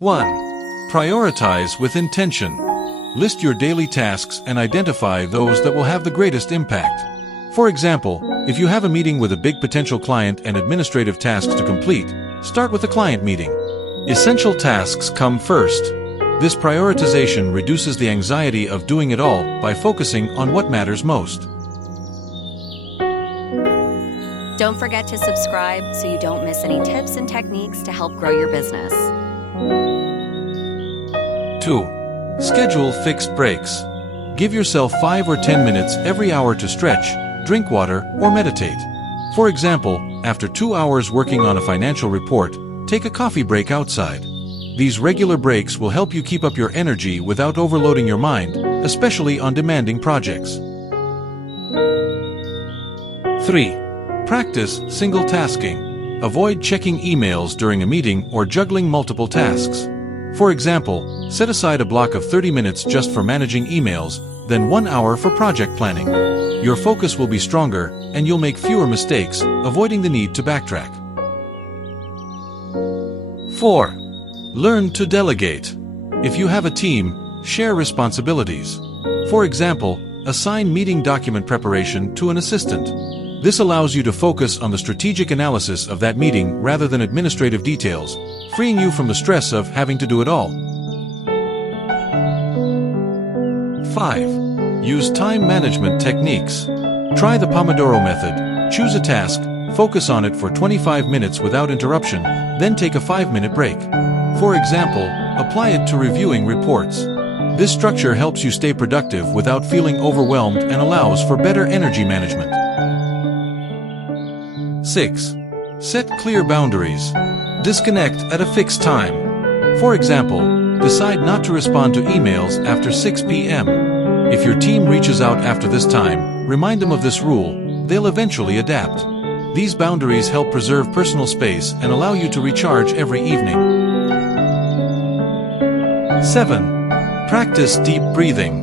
1. Prioritize with intention. List your daily tasks and identify those that will have the greatest impact. For example, if you have a meeting with a big potential client and administrative tasks to complete, start with the client meeting. Essential tasks come first. This prioritization reduces the anxiety of doing it all by focusing on what matters most. Don't forget to subscribe so you don't miss any tips and techniques to help grow your business. 2. Schedule fixed breaks. Give yourself 5 or 10 minutes every hour to stretch, drink water, or meditate. For example, after 2 hours working on a financial report, take a coffee break outside. These regular breaks will help you keep up your energy without overloading your mind, especially on demanding projects. 3. Practice single tasking. Avoid checking emails during a meeting or juggling multiple tasks. For example, set aside a block of 30 minutes just for managing emails, then 1 hour for project planning. Your focus will be stronger, and you'll make fewer mistakes, avoiding the need to backtrack. 4. Learn to delegate. If you have a team, share responsibilities. For example, assign meeting document preparation to an assistant. This allows you to focus on the strategic analysis of that meeting rather than administrative details, freeing you from the stress of having to do it all. 5. Use time management techniques. Try the Pomodoro method. Choose a task, focus on it for 25 minutes without interruption, then take a 5-minute break. For example, apply it to reviewing reports. This structure helps you stay productive without feeling overwhelmed and allows for better energy management. 6. Set clear boundaries. Disconnect at a fixed time. For example, decide not to respond to emails after 6 p.m. If your team reaches out after this time, remind them of this rule. They'll eventually adapt. These boundaries help preserve personal space and allow you to recharge every evening. 7. Practice deep breathing.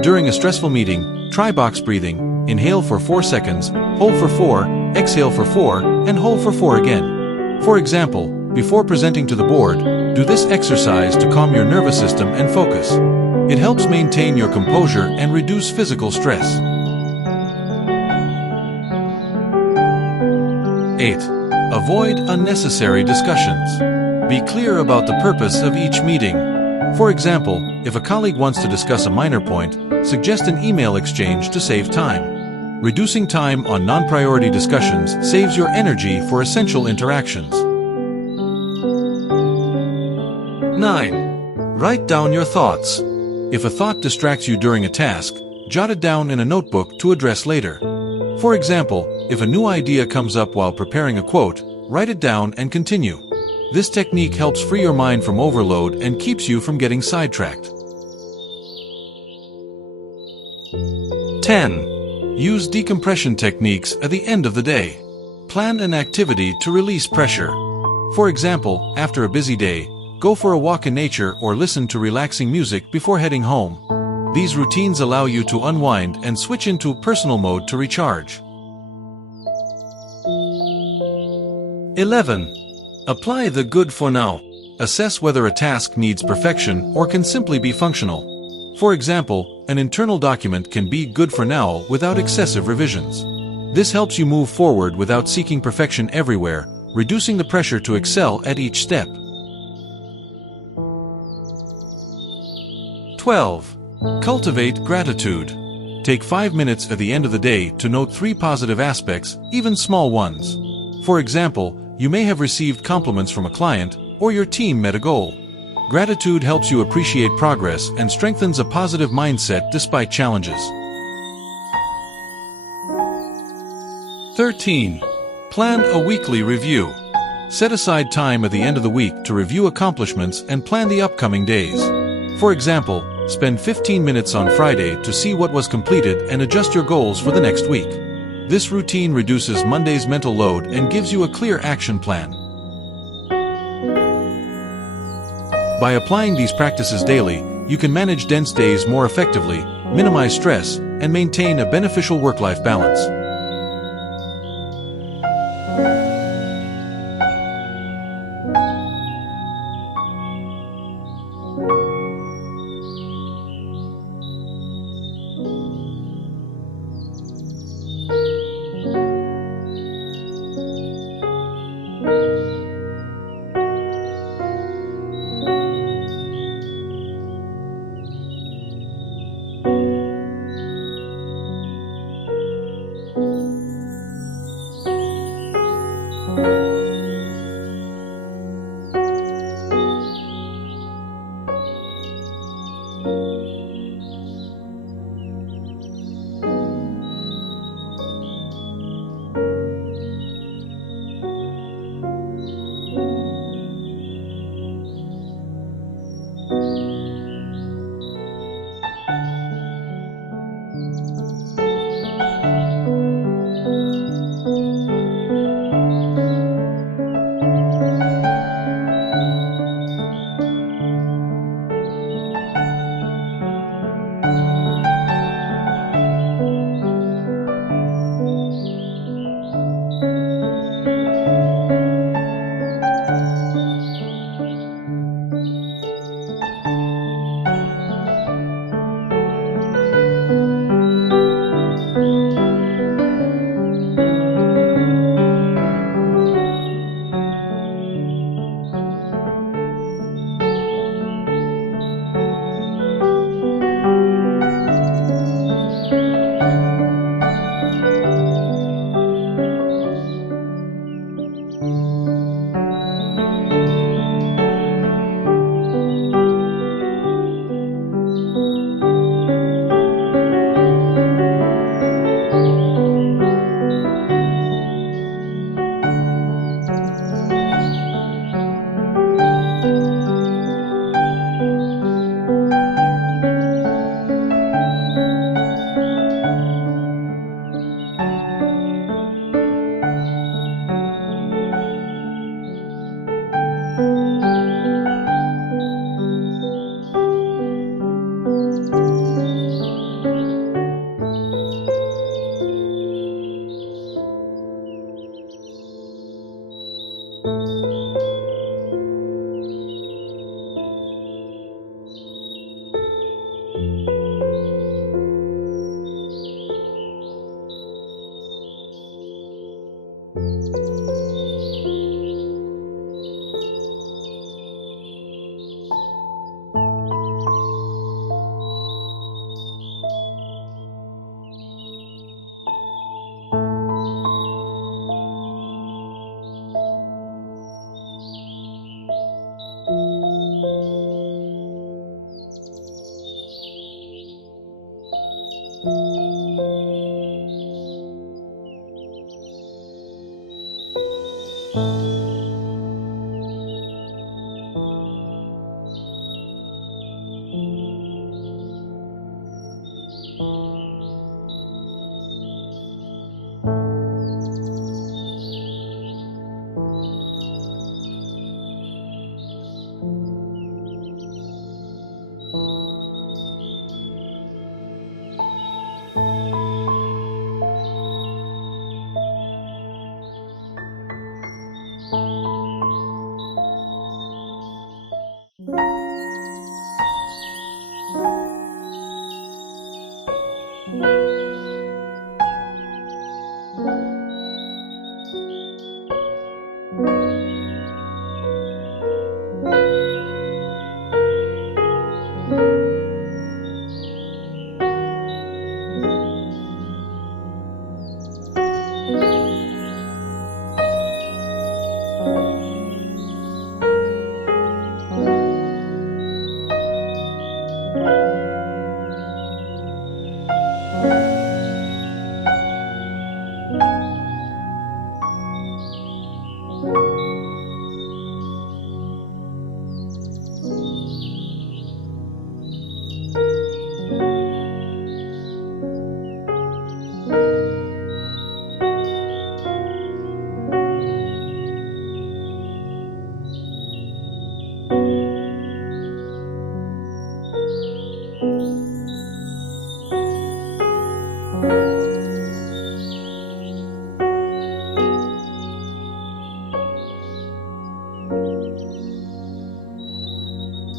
During a stressful meeting, try box breathing. Inhale for 4 seconds, hold for 4, exhale for 4, and hold for 4 again. For example, before presenting to the board, do this exercise to calm your nervous system and focus. It helps maintain your composure and reduce physical stress. 8. Avoid unnecessary discussions. Be clear about the purpose of each meeting. For example, if a colleague wants to discuss a minor point, suggest an email exchange to save time. Reducing time on non-priority discussions saves your energy for essential interactions. 9. Write down your thoughts. If a thought distracts you during a task, jot it down in a notebook to address later. For example, if a new idea comes up while preparing a quote, write it down and continue. This technique helps free your mind from overload and keeps you from getting sidetracked. 10. Use decompression techniques at the end of the day. Plan an activity to release pressure. For example, after a busy day, go for a walk in nature or listen to relaxing music before heading home. These routines allow you to unwind and switch into personal mode to recharge. 11. Apply the good for now. Assess whether a task needs perfection or can simply be functional. For example, an internal document can be good for now without excessive revisions. This helps you move forward without seeking perfection everywhere, reducing the pressure to excel at each step. 12. Cultivate gratitude. Take 5 minutes at the end of the day to note 3 positive aspects, even small ones. For example, you may have received compliments from a client, or your team met a goal. Gratitude helps you appreciate progress and strengthens a positive mindset despite challenges. 13. Plan a weekly review. Set aside time at the end of the week to review accomplishments and plan the upcoming days. For example, spend 15 minutes on Friday to see what was completed and adjust your goals for the next week. This routine reduces Monday's mental load and gives you a clear action plan. By applying these practices daily, you can manage dense days more effectively, minimize stress, and maintain a beneficial work-life balance.